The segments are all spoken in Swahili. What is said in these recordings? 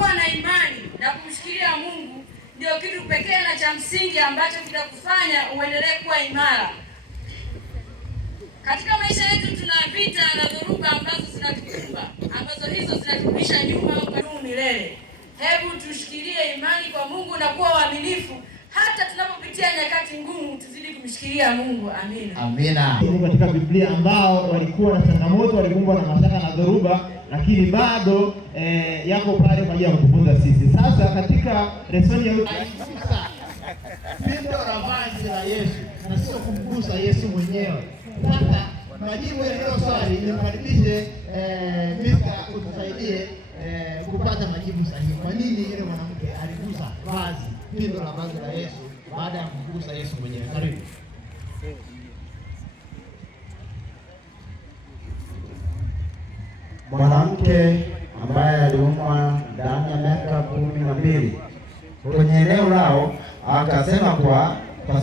Kuwa na imani na kumshikilia Mungu ndio kitu pekee na cha msingi ambacho kitakufanya uendelee kuwa imara. Katika maisha yetu tuna vita na dhoruba ambazo zinatukumba, ambazo hizo zinaturudisha nyuma kwa milele. Hebu tushikilie imani kwa Mungu na kuwa waaminifu hata tunapopitia nyakati ngumu, tuzidi kumshikilia Mungu. Amina. Amina. Katika Biblia ambao walikuwa na changamoto, walikumbwa na mashaka na dhoruba, lakini bado yako pale kwa ajili ya kutufunza sisi. Sasa katika lesoni ya pindo la vazi la Yesu na sio kumgusa Yesu mwenyewe. Sasa majibu ya hilo swali nimkaribishe Mika utusaidie kupata majibu sahihi. Kwa nini yule mwanamke aligusa vazi, pindo la vazi la Yesu baada ya kumgusa Yesu mwenyewe? Karibu. Mwanamke ambaye aliumwa ndani ya miaka 12 kwenye eneo lao akasema kwa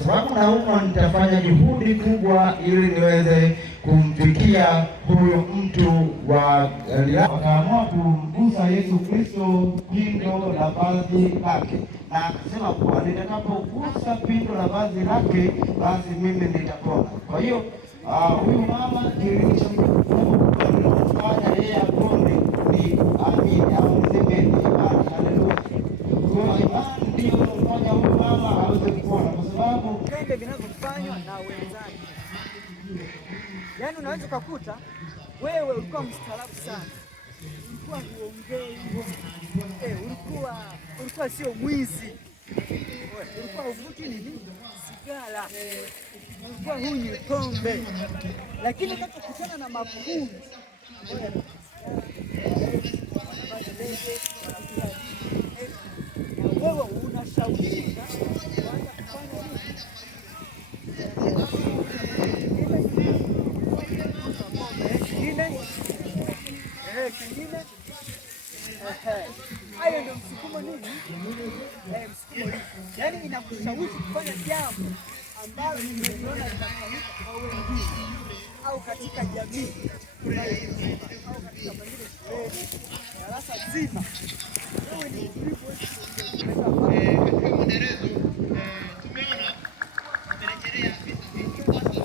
sababu naumwa, nitafanya juhudi kubwa ili niweze kumfikia huyo mtu wa Galilaya. Akaamua kumgusa Yesu Kristo pindo la vazi lake, na akasema kuwa nitakapogusa pindo la vazi lake basi mimi nitapona. Kwa hiyo huyu mama kilichomfanya yeye apone ni amini au msemeni imani. Haleluya. Kwa imani ndio inafanya huyu mama aweze kupona, kwa sababu vitendo vinavyofanywa na wenzake. Yaani unaweza ukakuta wewe ulikuwa mstaarabu sana, ulikuwa huongei, ulikuwa sio mwizi, ulikuwa uvuti nini sigara, ulikuwa hunywi pombe, lakini unapokutana na makundi wewe unashawishika kuanza kufanya kingine. Hayo ndio msukumo nini? Msukumo. Yaani inakushawishi kufanya jambo ambalo umeliona linafanyika kwa wengine au katika jamii au katika mazingira shuleni, darasa zima. Wewe ni katika mwendelezo tumeona tumerejelea vitu vingi sasa.